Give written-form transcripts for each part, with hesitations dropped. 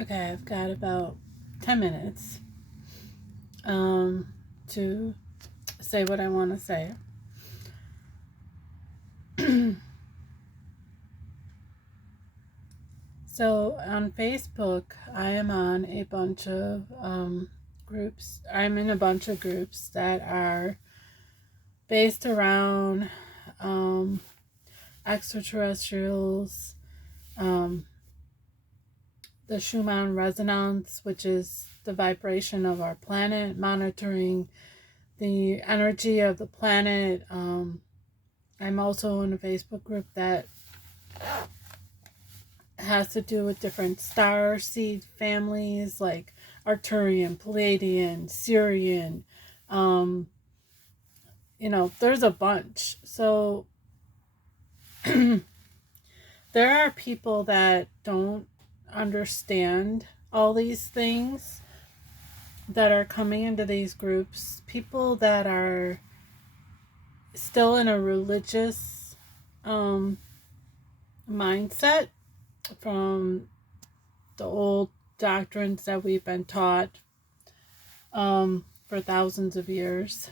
Okay, I've got about 10 minutes to say what I want to say. So on Facebook, I am on a bunch of groups. I'm in a bunch of groups that are based around extraterrestrials, the Schumann resonance, which is the vibration of our planet, monitoring the energy of the planet. I'm also in a Facebook group that has to do with different star seed families like Arcturian, Palladian, Sirian. There's a bunch. So there are people that don't understand all these things that are coming into these groups, people that are still in a religious mindset from the old doctrines that we've been taught for thousands of years.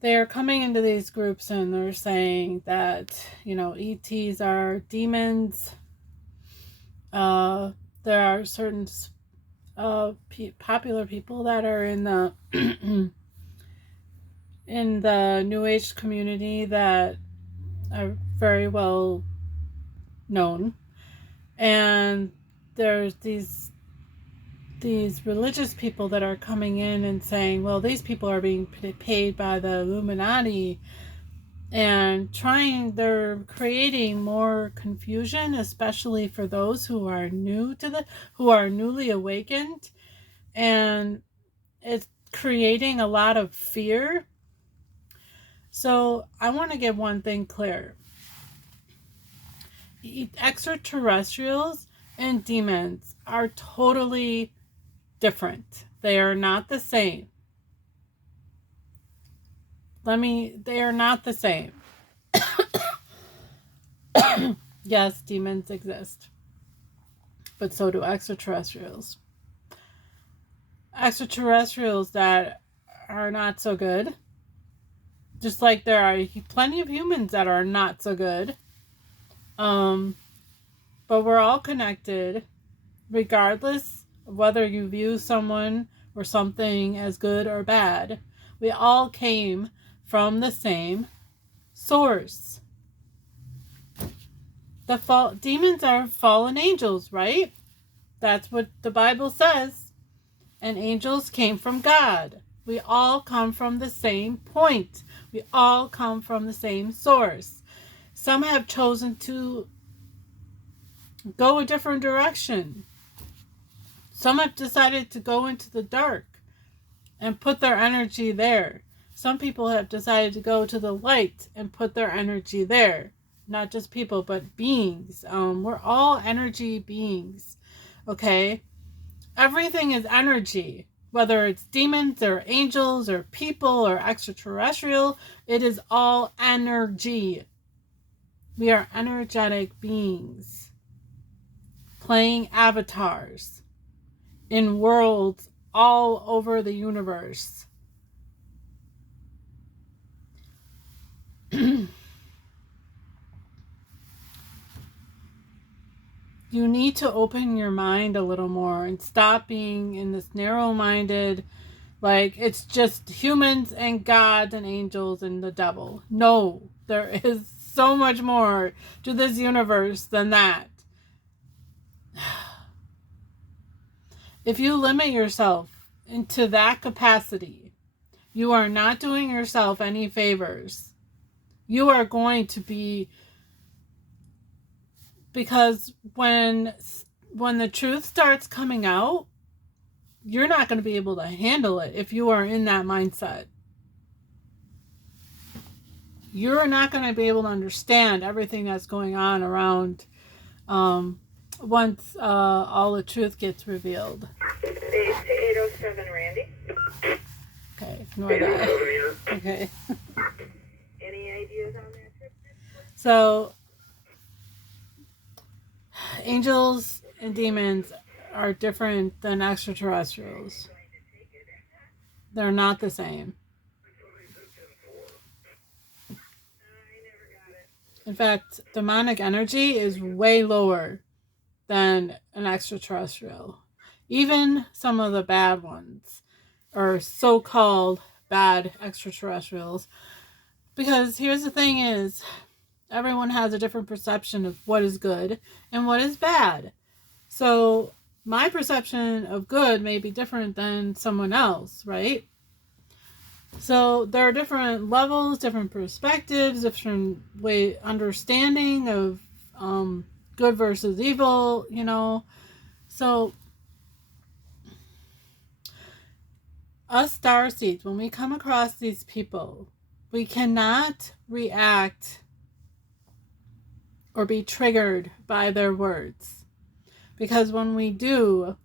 They're coming into these groups and they're saying that, ETs are demons. There are certain popular people that are in the in the New Age community that are very well known, and there's these religious people that are coming in and saying, well, these people are being paid by the Illuminati, and they're creating more confusion, especially for those who are who are newly awakened, and it's creating a lot of fear. So I want to get one thing clear. Extraterrestrials and demons are totally different. They are not the same. They are not the same. Yes, demons exist, but so do extraterrestrials. Extraterrestrials that are not so good, just like there are plenty of humans that are not so good. But we're all connected, regardless of whether you view someone or something as good or bad. We all came from the same source. Demons are fallen angels, right? That's what the Bible says. And angels came from God. We all come from the same point. We all come from the same source. Some have chosen to go a different direction. Some have decided to go into the dark and put their energy there. Some people have decided to go to the light and put their energy there. Not just people, but beings. We're all energy beings. Okay? Everything is energy. Whether it's demons or angels or people or extraterrestrial, it is all energy. We are energetic beings playing avatars in worlds all over the universe. You need to open your mind a little more and stop being in this narrow-minded, like it's just humans and God and angels and the devil. No, there is so much more to this universe than that. If you limit yourself into that capacity, you are not doing yourself any favors. You are going to be, because when the truth starts coming out, you're not going to be able to handle it if you are in that mindset. You're not going to be able to understand everything that's going on around once all the truth gets revealed. Base to 807, Randy. Okay, ignore that. Okay. Any ideas on that? So, angels and demons are different than extraterrestrials. They're not the same. In fact, demonic energy is way lower than an extraterrestrial. Even some of the bad ones, or so-called bad extraterrestrials. Because here's the thing is, everyone has a different perception of what is good and what is bad. So my perception of good may be different than someone else, right? So there are different levels, different perspectives, different understanding of good versus evil, So us starseeds, when we come across these people, we cannot react or be triggered by their words. Because when we do,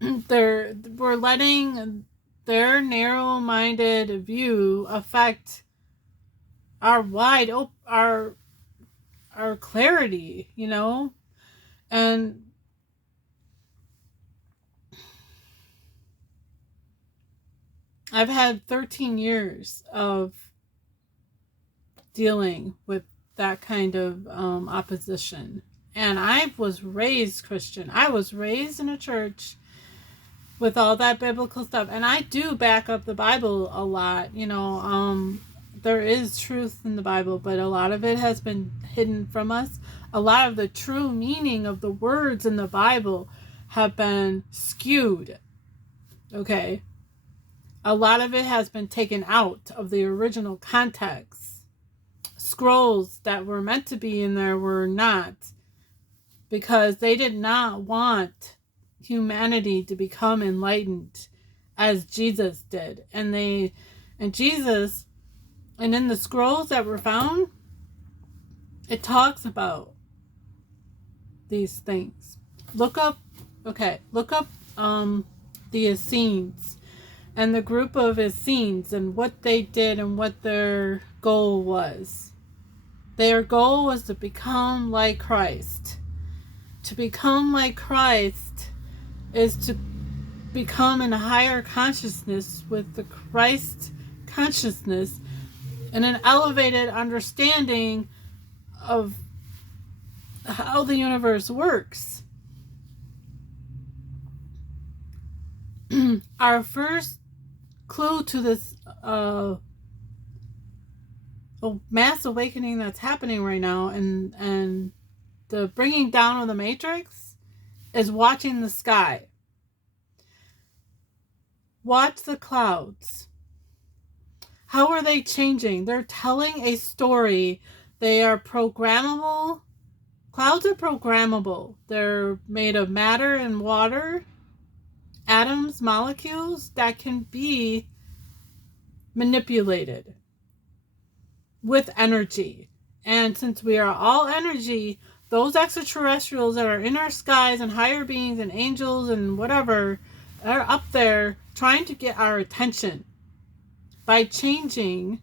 we're letting their narrow-minded view affect our our clarity, and I've had 13 years of dealing with that kind of opposition, and I was raised Christian. I was raised in a church with all that biblical stuff, and I do back up the Bible a lot. There is truth in the Bible, but a lot of it has been hidden from us. A lot of the true meaning of the words in the Bible have been skewed. Okay? A lot of it has been taken out of the original context. Scrolls that were meant to be in there were not, because they did not want humanity to become enlightened as Jesus did. And in the scrolls that were found, it talks about these things. Look up the Essenes and the group of Essenes and what they did and what their goal was. Their goal was to become like Christ. To become like Christ is to become in a higher consciousness with the Christ consciousness and an elevated understanding of how the universe works. Our first clue to this mass awakening that's happening right now and the bringing down of the matrix is watching the sky. Watch the clouds. How are they changing? They're telling a story. They are programmable. Clouds are programmable. They're made of matter and water, atoms, molecules that can be manipulated with energy. And since we are all energy, those extraterrestrials that are in our skies and higher beings and angels and whatever are up there trying to get our attention by changing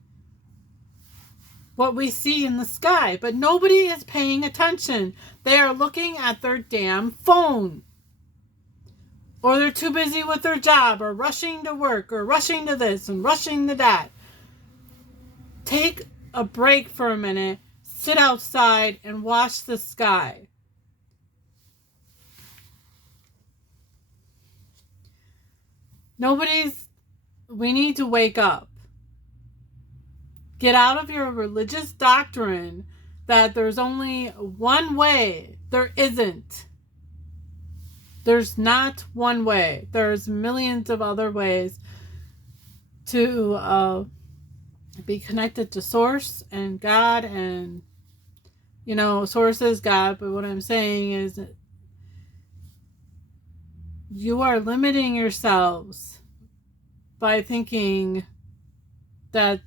what we see in the sky. But nobody is paying attention. They are looking at their damn phone. Or they're too busy with their job, or rushing to work, or rushing to this and rushing to that. Take a break for a minute, sit outside and watch the sky. We need to wake up. Get out of your religious doctrine that there's only one way. There isn't. There's not one way. There's millions of other ways to be connected to Source and God, and Source is God, but what I'm saying is you are limiting yourselves by thinking that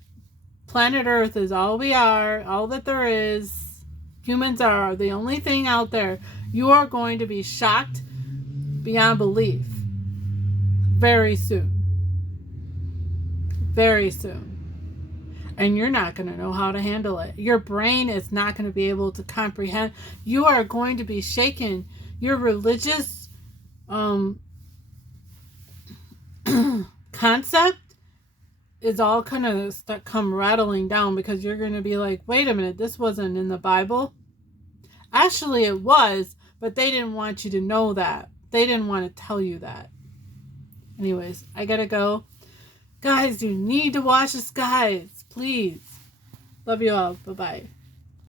planet Earth is all we are, all that there is. Humans are the only thing out there. You are going to be shocked beyond belief very soon. Very soon. And you're not going to know how to handle it. Your brain is not going to be able to comprehend. You are going to be shaken. Your religious concept is all kind of come rattling down, because you're going to be like, wait a minute, this wasn't in the Bible. Actually, it was, but they didn't want you to know that. They didn't want to tell you that. Anyways, I gotta go. Guys, you need to watch the skies, please. Love you all. Bye-bye.